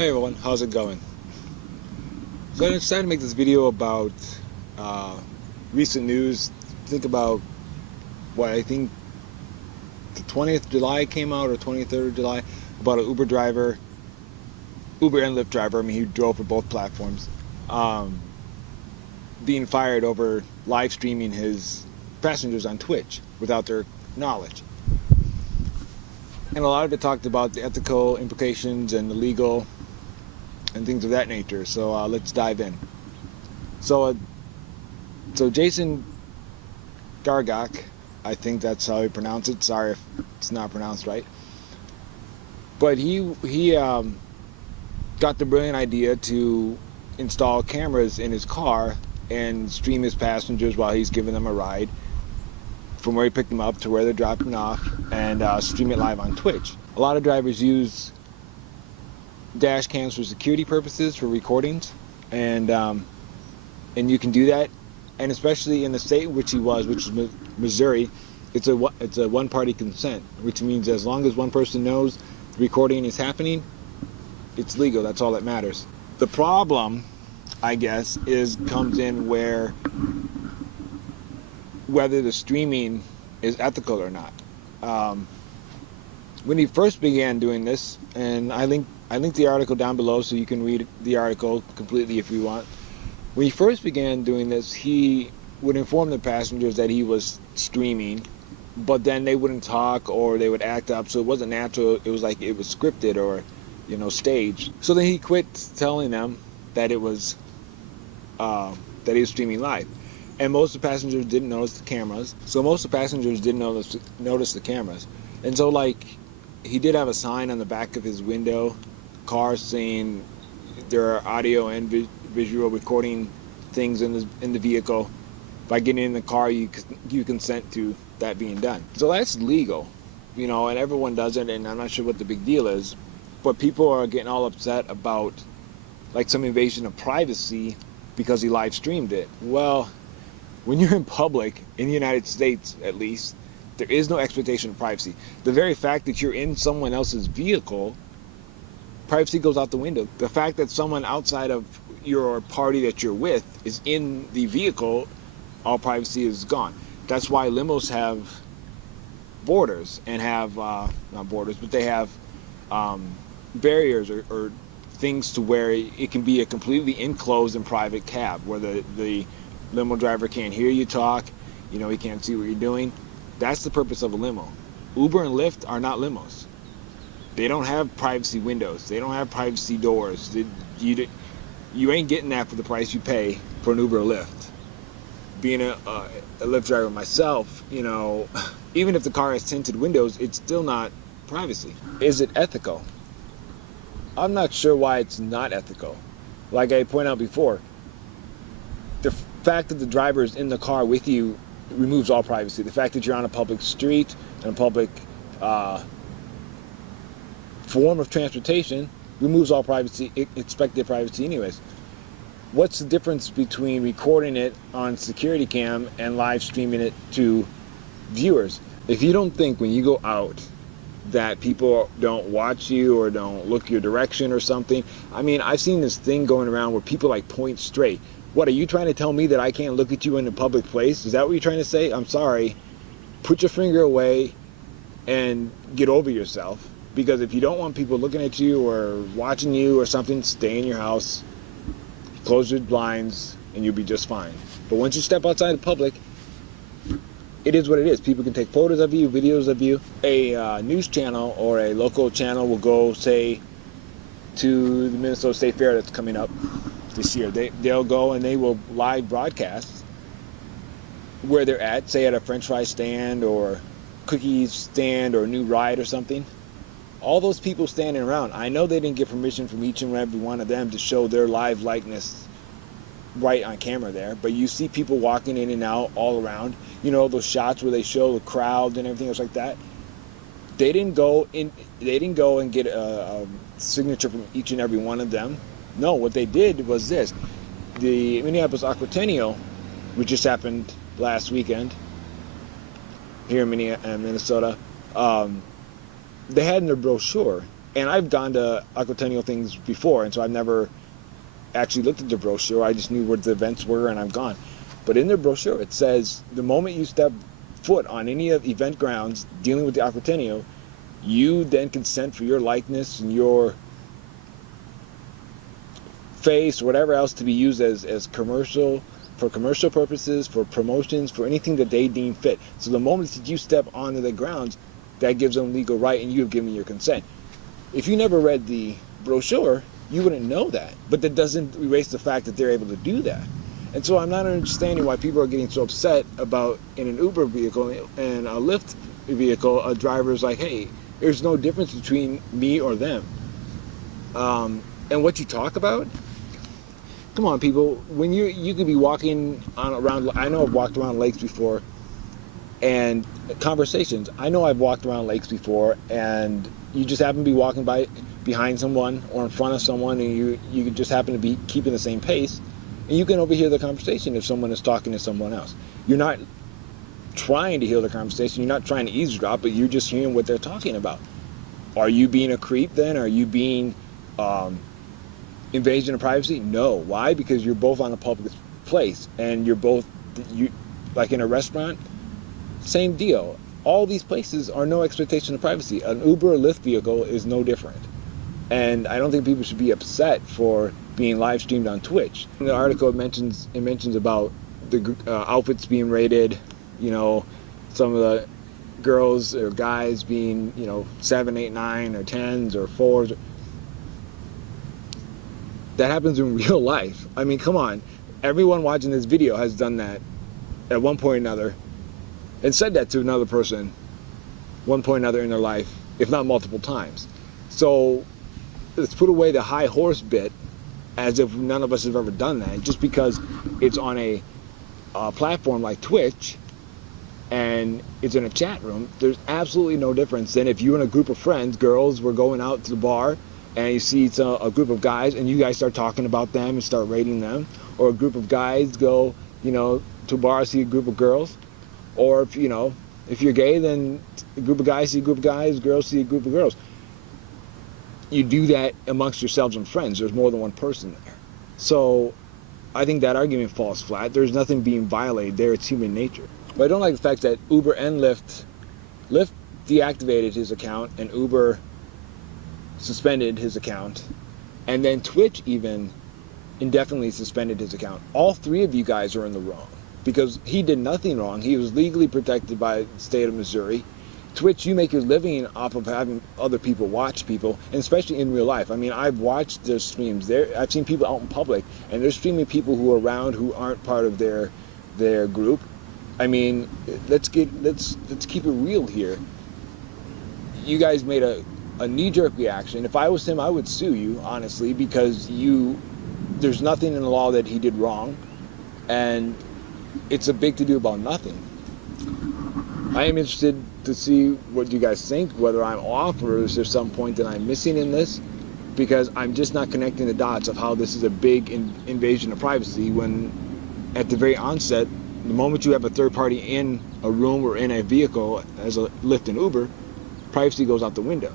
Hey everyone, how's it going? So I decided to make this video about recent news. Think about what I think the 20th of July came out, or 23rd of July, about an Uber driver, Uber and Lyft driver. I mean, he drove for both platforms, being fired over live streaming his passengers on Twitch without their knowledge. And a lot of it talked about the ethical implications and the legal and things of that nature. So let's dive in. So Jason Gargak, I think that's how you pronounce it. Sorry if it's not pronounced right. But he got the brilliant idea to install cameras in his car and stream his passengers while he's giving them a ride from where he picked them up to where they're dropping off, and stream it live on Twitch. A lot of drivers use dash cams for security purposes, for recordings, and you can do that. And especially in the state in which he was, which is Missouri, it's a one-party consent, which means as long as one person knows the recording is happening, it's legal. That's all that matters. The problem, I guess, comes in whether the streaming is ethical or not. When he first began doing this, and I linked the article down below so you can read the article completely if you want. When he first began doing this, he would inform the passengers that he was streaming, but then they wouldn't talk or they would act up, so it wasn't natural. It was like it was scripted or, staged. So then he quit telling them that it was that he was streaming live. And most of the passengers didn't notice the cameras. Notice the cameras. And so, he did have a sign on the back of his window car saying there are audio and visual recording things in the vehicle. By getting in the car, you consent to that being done. So that's legal, and everyone does it, and I'm not sure what the big deal is. But people are getting all upset about, some invasion of privacy because he live streamed it. Well, when you're in public, in the United States at least, there is no expectation of privacy. The very fact that you're in someone else's vehicle, privacy goes out the window. The fact that someone outside of your party that you're with is in the vehicle, all privacy is gone. That's why limos have borders and have, not borders, but they have barriers or things to where it can be a completely enclosed and private cab where the limo driver can't hear you talk, he can't see what you're doing. That's the purpose of a limo. Uber and Lyft are not limos. They don't have privacy windows. They don't have privacy doors. You ain't getting that for the price you pay for an Uber or Lyft. Being a Lyft driver myself, even if the car has tinted windows, it's still not privacy. Is it ethical? I'm not sure why it's not ethical. Like I pointed out before, the fact that the driver is in the car with you removes all privacy. The fact that you're on a public street and a public form of transportation removes all privacy, expected privacy anyways. What's the difference between recording it on security cam and live streaming it to viewers? If you don't think when you go out that people don't watch you or don't look your direction or something, I've seen this thing going around where people point straight. What, are you trying to tell me that I can't look at you in a public place? Is that what you're trying to say? I'm sorry. Put your finger away and get over yourself. Because if you don't want people looking at you or watching you or something, stay in your house, close your blinds, and you'll be just fine. But once you step outside the public, it is what it is. People can take photos of you, videos of you. A news channel or a local channel will go, say, to the Minnesota State Fair that's coming up this year. They'll go and they will live broadcast where they're at, say at a French fry stand or cookies stand or a new ride or something. All those people standing around, I know they didn't get permission from each and every one of them to show their live likeness right on camera there, but you see people walking in and out all around. Those shots where they show the crowd and everything else like that. They didn't go and get a signature from each and every one of them. No, what they did was this. The Minneapolis Aquatennial, which just happened last weekend here in Minnesota, they had in their brochure And I've gone to Aquatennial things before, and so I've never actually looked at the brochure. I just knew where the events were, and I've gone. But in their brochure, it says the moment you step foot on any of event grounds dealing with the Aquatennial, you then consent for your likeness and your face, whatever else, to be used as commercial, for commercial purposes, for promotions, for anything that they deem fit. So the moment that you step onto the grounds, that gives them legal right, and you have given your consent. If you never read the brochure, you wouldn't know that. But that doesn't erase the fact that they're able to do that. And so I'm not understanding why people are getting so upset about, in an Uber vehicle and a Lyft vehicle, a driver's like, hey, there's no difference between me or them. And what you talk about, come on, people. When you could be walking around. I know I've walked around lakes before, and conversations. I know I've walked around lakes before, and you just happen to be walking by behind someone or in front of someone, and you just happen to be keeping the same pace, and you can overhear the conversation if someone is talking to someone else. You're not trying to hear the conversation. You're not trying to eavesdrop, but you're just hearing what they're talking about. Are you being a creep then? Are you being invasion of privacy? No. Why? Because you're both on a public place, and you're both, like in a restaurant, same deal. All these places are no expectation of privacy. An Uber or Lyft vehicle is no different. And I don't think people should be upset for being live streamed on Twitch. In the article, it mentions about the outfits being rated, some of the girls or guys being, 7, 8, 9, or 10s or 4s. That happens in real life. I mean, come on. Everyone watching this video has done that at one point or another, and said that to another person one point or another in their life, if not multiple times. So let's put away the high horse bit as if none of us have ever done that. Just because it's on a platform like Twitch and it's in a chat room, there's absolutely no difference than if you and a group of friends, girls, were going out to the bar and you see a group of guys and you guys start talking about them and start rating them, or a group of guys go, to a bar, see a group of girls, or if you're gay, then a group of guys see a group of guys, girls see a group of girls. You do that amongst yourselves and friends. There's more than one person there. So I think that argument falls flat. There's nothing being violated there. It's human nature. But I don't like the fact that Uber and Lyft deactivated his account and Uber suspended his account, and then Twitch even indefinitely suspended his account. All three of you guys are in the wrong, because he did nothing wrong. He was legally protected by the state of Missouri. Twitch, you make your living off of having other people watch people, and especially in real life. I mean, I've watched their streams. I've seen people out in public, and they're streaming people who are around who aren't part of their group. I mean, let's keep it real here. You guys made a knee-jerk reaction. If I was him, I would sue you, honestly, because there's nothing in the law that he did wrong, and it's a big to-do about nothing. I am interested to see what you guys think, whether I'm off or is there some point that I'm missing in this, because I'm just not connecting the dots of how this is a big invasion of privacy when, at the very onset, the moment you have a third party in a room or in a vehicle as a Lyft and Uber, privacy goes out the window.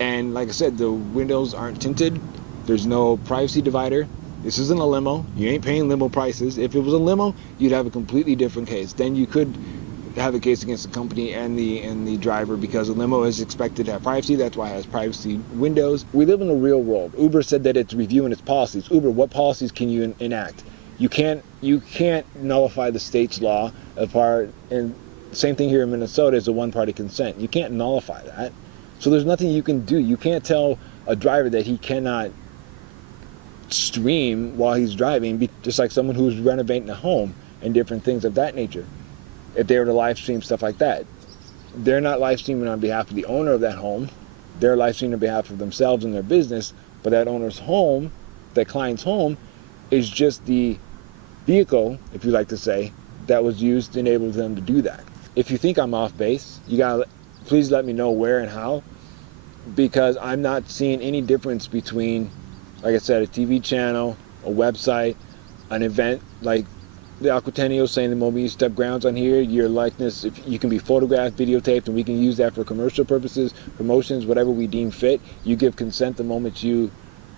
And like I said, the windows aren't tinted. There's no privacy divider. This isn't a limo. You ain't paying limo prices. If it was a limo, you'd have a completely different case. Then you could have a case against the company and the driver, because a limo is expected to have privacy. That's why it has privacy windows. We live in the real world. Uber said that it's reviewing its policies. Uber, what policies can you enact? You can't nullify the state's law and same thing here in Minnesota is a one-party consent. You can't nullify that. So there's nothing you can do. You can't tell a driver that he cannot stream while he's driving, just like someone who's renovating a home and different things of that nature. If they were to live stream stuff like that, they're not live streaming on behalf of the owner of that home. They're live streaming on behalf of themselves and their business, but that owner's home, that client's home, is just the vehicle, if you like to say, that was used to enable them to do that. If you think I'm off base, you gotta please let me know where and how, because I'm not seeing any difference between, like I said, a TV channel, a website, an event like the Aquatennial saying the moment you step grounds on here, your likeness, if you can be photographed, videotaped, and we can use that for commercial purposes, promotions, whatever we deem fit. You give consent the moment you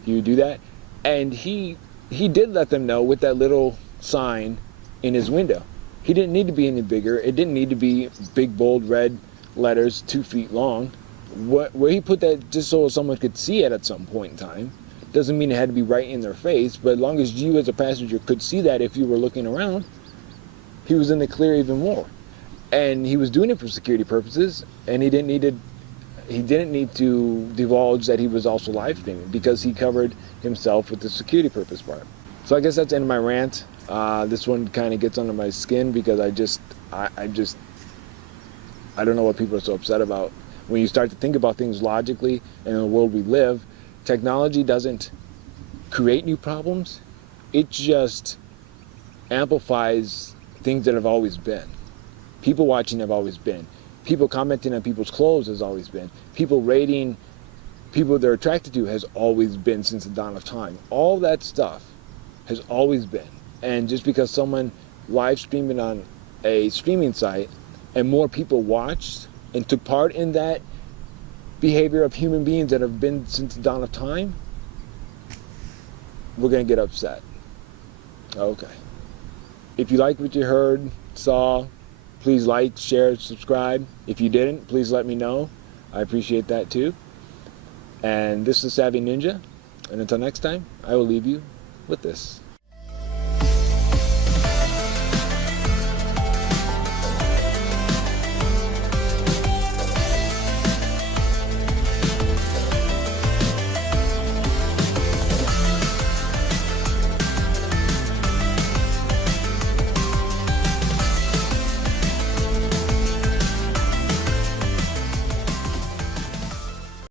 do that. And he did let them know with that little sign in his window. He didn't need to be any bigger. It didn't need to be big, bold, red letters 2 feet long. Where he put that just so someone could see it at some point in time. Doesn't mean it had to be right in their face, but as long as you as a passenger could see that if you were looking around, he was in the clear even more. And he was doing it for security purposes, and he didn't need to divulge that he was also live streaming because he covered himself with the security purpose part. So I guess that's the end of my rant. This one kind of gets under my skin because I don't know what people are so upset about. When you start to think about things logically and in the world we live, technology doesn't create new problems. It just amplifies things that have always been. People watching have always been. People commenting on people's clothes has always been. People rating people they're attracted to has always been since the dawn of time. All that stuff has always been. And just because someone live streamed it on a streaming site and more people watched and took part in that behavior of human beings that have been since the dawn of time, we're going to get upset. Okay. If you liked what you heard, saw, please like, share, subscribe. If you didn't, please let me know. I appreciate that too. And this is Savvy Ninja. And until next time, I will leave you with this.